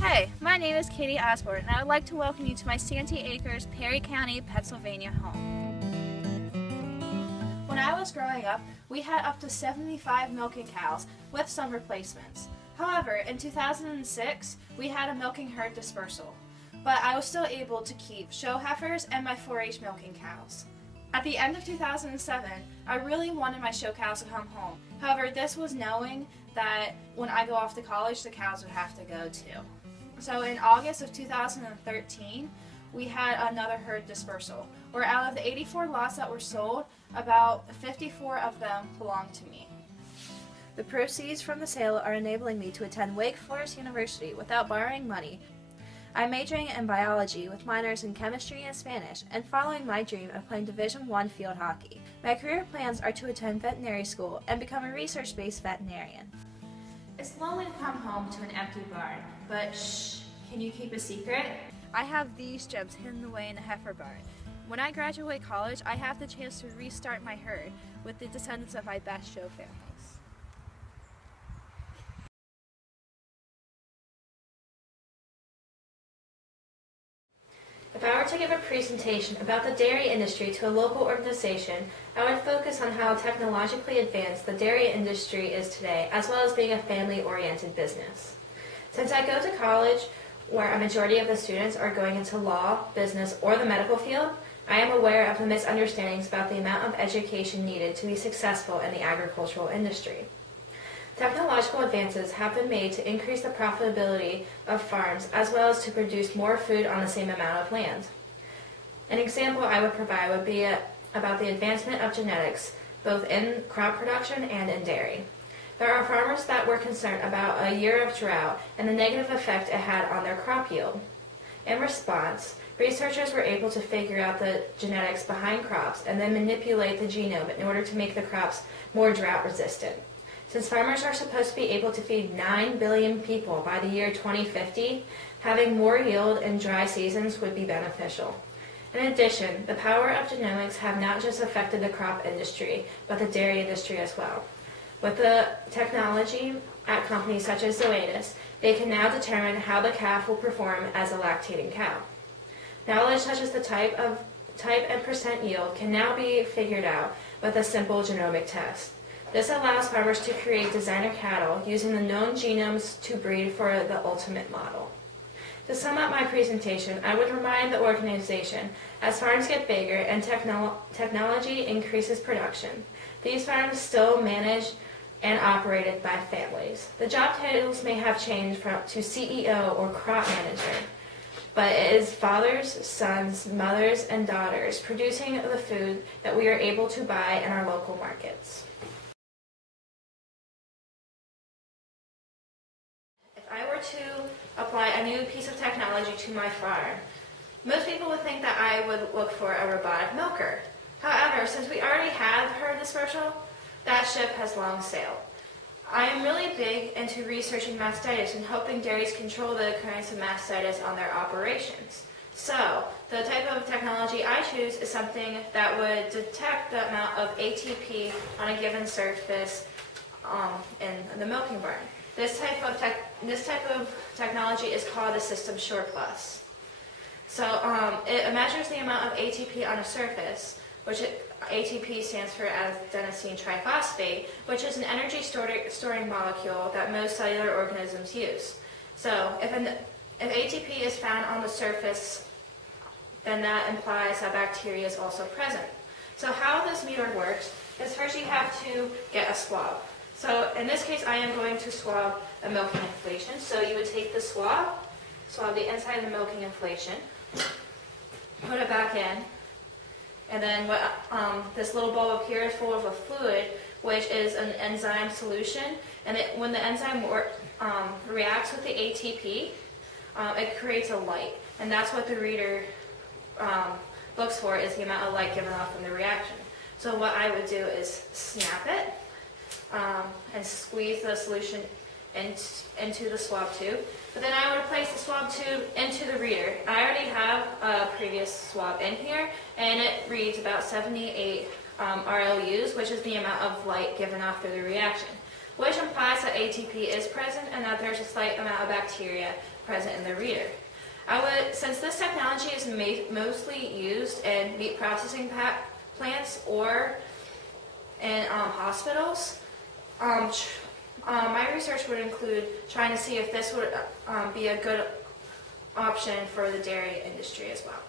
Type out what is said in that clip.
Hey, my name is Katie Osborne, and I would like to welcome you to my Santee Acres, Perry County, Pennsylvania home. When I was growing up, we had up to 75 milking cows with some replacements. However, in 2006, we had a milking herd dispersal, but I was still able to keep show heifers and my 4-H milking cows. At the end of 2007, I really wanted my show cows to come home. However, this was knowing that when I go off to college, the cows would have to go too. So in August of 2013, we had another herd dispersal, where out of the 84 lots that were sold, about 54 of them belonged to me. The proceeds from the sale are enabling me to attend Wake Forest University without borrowing money. I'm majoring in biology with minors in chemistry and Spanish, and following my dream of playing Division I field hockey. My career plans are to attend veterinary school and become a research-based veterinarian. It's lonely to come home to an empty barn, but shh, can you keep a secret? I have these gems hidden away in a heifer barn. When I graduate college, I have the chance to restart my herd with the descendants of my best show families. If I were to give a presentation about the dairy industry to a local organization, I would focus on how technologically advanced the dairy industry is today, as well as being a family-oriented business. Since I go to college, where a majority of the students are going into law, business, or the medical field, I am aware of the misunderstandings about the amount of education needed to be successful in the agricultural industry. Technological advances have been made to increase the profitability of farms as well as to produce more food on the same amount of land. An example I would provide would be about the advancement of genetics, both in crop production and in dairy. There are farmers that were concerned about a year of drought and the negative effect it had on their crop yield. In response, researchers were able to figure out the genetics behind crops and then manipulate the genome in order to make the crops more drought resistant. Since farmers are supposed to be able to feed 9 billion people by the year 2050, having more yield in dry seasons would be beneficial. In addition, the power of genomics have not just affected the crop industry, but the dairy industry as well. With the technology at companies such as Zoetis, they can now determine how the calf will perform as a lactating cow. Knowledge such as the type and percent yield can now be figured out with a simple genomic test. This allows farmers to create designer cattle using the known genomes to breed for the ultimate model. To sum up my presentation, I would remind the organization, as farms get bigger and technology increases production, these farms still managed and operated by families. The job titles may have changed to CEO or crop manager, but it is fathers, sons, mothers, and daughters producing the food that we are able to buy in our local markets. If I were to apply a new piece of technology to my farm, most people would think that I would look for a robotic milker. However, since we already have herd dispersal, that ship has long sailed. I am really big into researching mastitis and helping dairies control the occurrence of mastitis on their operations. So, the type of technology I choose is something that would detect the amount of ATP on a given surface in the milking barn. This type of technology is called a system surplus. So it measures the amount of ATP on a surface, which ATP stands for adenosine triphosphate, which is an energy storing molecule that most cellular organisms use. So if ATP is found on the surface, then that implies that bacteria is also present. So how this meter works is first you have to get a swab. So in this case, I am going to swab a milking inflation. So you would take the swab the inside of the milking inflation, put it back in, and then this little bulb up here is full of a fluid, which is an enzyme solution. And when the enzyme reacts with the ATP, it creates a light. And that's what the reader looks for, is the amount of light given off from the reaction. So what I would do is snap it and squeeze the solution into the swab tube. But then I would place the swab tube into the reader. I already have a previous swab in here, and it reads about 78 RLUs, which is the amount of light given off through the reaction. which implies that ATP is present and that there's a slight amount of bacteria present in the reader. Since this technology is mostly used in meat processing plants or in hospitals, my research would include trying to see if this would be a good option for the dairy industry as well.